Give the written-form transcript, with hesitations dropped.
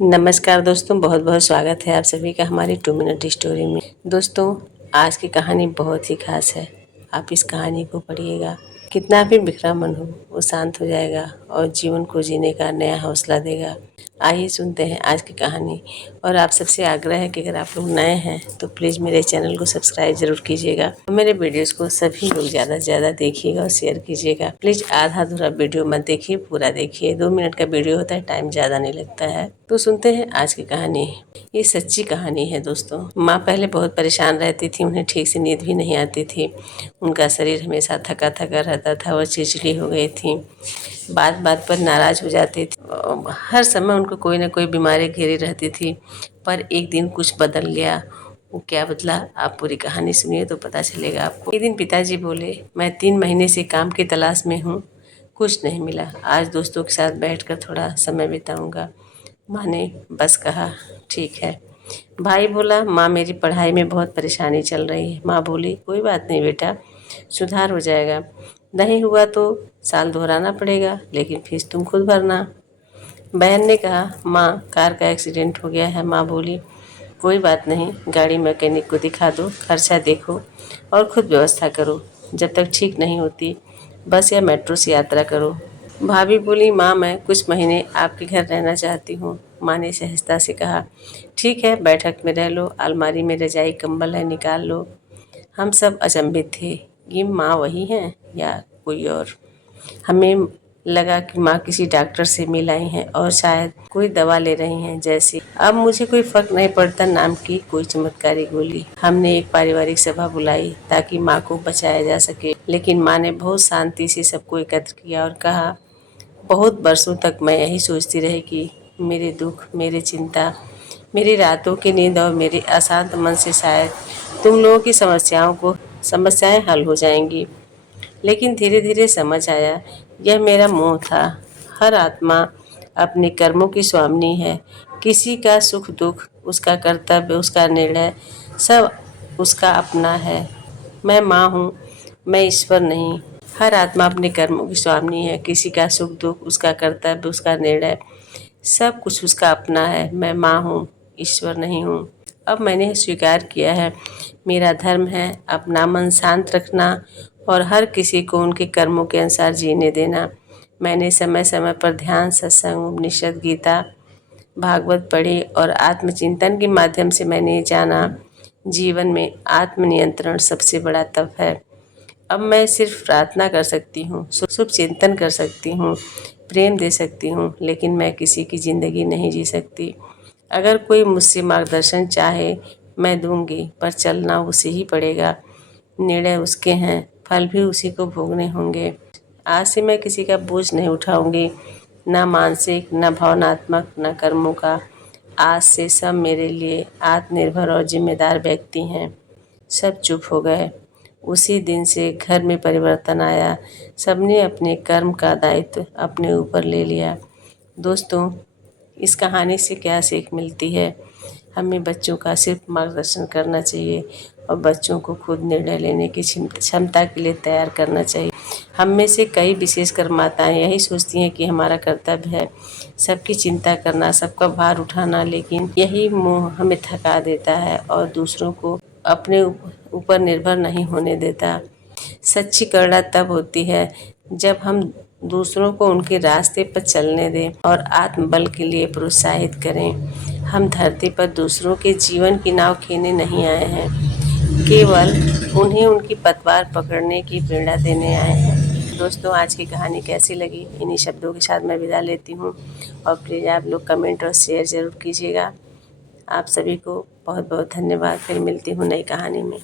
नमस्कार दोस्तों, बहुत बहुत स्वागत है आप सभी का हमारी 2 मिनट स्टोरी में। दोस्तों, आज की कहानी बहुत ही खास है। आप इस कहानी को पढ़िएगा। कितना भी बिखरा मन हो वो शांत हो जाएगा और जीवन को जीने का नया हौसला देगा। आइए सुनते हैं आज की कहानी। और आप सबसे आग्रह है कि अगर आप लोग नए हैं तो प्लीज़ मेरे चैनल को सब्सक्राइब जरूर कीजिएगा और मेरे वीडियोस को सभी लोग ज़्यादा से ज़्यादा देखिएगा और शेयर कीजिएगा। प्लीज़ आधा अधूरा वीडियो मत देखिए, पूरा देखिए। 2 मिनट का वीडियो होता है, टाइम ज़्यादा नहीं लगता है। तो सुनते हैं आज की कहानी। ये सच्ची कहानी है दोस्तों। माँ पहले बहुत परेशान रहती थी, उन्हें ठीक से नींद भी नहीं आती थी। उनका शरीर हमेशा थका थका रहता था और चिड़चिड़ी हो गई थी। बात बात पर नाराज़ हो जाती थी। हर समय उनको कोई ना कोई बीमारी घेरी रहती थी। पर एक दिन कुछ बदल गया। वो क्या बदला, आप पूरी कहानी सुनिए तो पता चलेगा आपको। एक दिन पिताजी बोले, मैं 3 महीने से काम की तलाश में हूँ, कुछ नहीं मिला। आज दोस्तों के साथ बैठकर थोड़ा समय बिताऊंगा। माँ ने बस कहा, ठीक है। भाई बोला, माँ मेरी पढ़ाई में बहुत परेशानी चल रही है। माँ बोली, कोई बात नहीं बेटा, सुधार हो जाएगा। नहीं हुआ तो साल दोहराना पड़ेगा, लेकिन फीस तुम खुद भरना। बहन ने कहा, माँ कार का एक्सीडेंट हो गया है। माँ बोली, कोई बात नहीं, गाड़ी मैकेनिक को दिखा दो, खर्चा देखो और खुद व्यवस्था करो। जब तक ठीक नहीं होती बस या मेट्रो से यात्रा करो। भाभी बोली, माँ मैं कुछ महीने आपके घर रहना चाहती हूँ। माँ ने सहजता से कहा, ठीक है, बैठक में रह लो, अलमारी में रजाई कंबल है, निकाल लो। हम सब अचंभित थे, ये माँ वही हैं या कोई और। हमें लगा कि माँ किसी डॉक्टर से मिल आई हैं और शायद कोई दवा ले रही हैं जैसे। अब मुझे कोई फर्क नहीं पड़ता नाम की कोई चमत्कारी गोली। हमने एक पारिवारिक सभा बुलाई ताकि माँ को बचाया जा सके, लेकिन माँ ने बहुत शांति से सबको एकत्र किया और कहा, बहुत बरसों तक मैं यही सोचती रही कि मेरे दुख, मेरी चिंता, मेरी रातों की नींद और मेरे अशांत मन से शायद तुम लोगों की समस्याएं हल हो जाएंगी। लेकिन धीरे धीरे समझ आया, यह मेरा मोह था। हर आत्मा अपने कर्मों की स्वामिनी है। किसी का सुख दुख, उसका कर्तव्य, उसका निर्णय, सब उसका अपना है। मैं माँ हूँ, मैं ईश्वर नहीं। हर आत्मा अपने कर्मों की स्वामिनी है। किसी का सुख दुख, उसका कर्तव्य, उसका निर्णय, सब कुछ उसका अपना है। मैं माँ हूँ, ईश्वर नहीं हूँ। अब मैंने स्वीकार किया है, मेरा धर्म है अपना मन शांत रखना और हर किसी को उनके कर्मों के अनुसार जीने देना। मैंने समय समय पर ध्यान, सत्संग, उपनिषद, गीता, भागवत पढ़ी और आत्मचिंतन के माध्यम से मैंने जाना, जीवन में आत्मनियंत्रण सबसे बड़ा तप है। अब मैं सिर्फ प्रार्थना कर सकती हूँ, शुभ चिंतन कर सकती हूँ, प्रेम दे सकती हूँ, लेकिन मैं किसी की ज़िंदगी नहीं जी सकती। अगर कोई मुझसे मार्गदर्शन चाहे मैं दूंगी, पर चलना उसे ही पड़ेगा। निर्णय उसके हैं, फल भी उसी को भोगने होंगे। आज से मैं किसी का बोझ नहीं उठाऊंगी, न मानसिक, न भावनात्मक, न कर्मों का। आज से सब मेरे लिए आत्मनिर्भर और जिम्मेदार व्यक्ति हैं। सब चुप हो गए। उसी दिन से घर में परिवर्तन आया। सबने अपने कर्म का दायित्व अपने ऊपर ले लिया। दोस्तों, इस कहानी से क्या सीख मिलती है? हमें बच्चों का सिर्फ मार्गदर्शन करना चाहिए और बच्चों को खुद निर्णय लेने की क्षमता के लिए तैयार करना चाहिए। हम में से कई विशेषकर माताएं यही सोचती हैं कि हमारा कर्तव्य है सबकी चिंता करना, सबका भार उठाना, लेकिन यही मोह हमें थका देता है और दूसरों को अपने ऊपर निर्भर नहीं होने देता। सच्ची करुणा तब होती है जब हम दूसरों को उनके रास्ते पर चलने दें और आत्मबल के लिए प्रोत्साहित करें। हम धरती पर दूसरों के जीवन की नाव खेने नहीं आए हैं, केवल उन्हें उनकी पतवार पकड़ने की प्रेरणा देने आए हैं। दोस्तों, आज की कहानी कैसी लगी? इन्हीं शब्दों के साथ मैं विदा लेती हूँ और प्लीज़ आप लोग कमेंट और शेयर ज़रूर कीजिएगा। आप सभी को बहुत बहुत धन्यवाद। फिर मिलती हूँ नई कहानी में।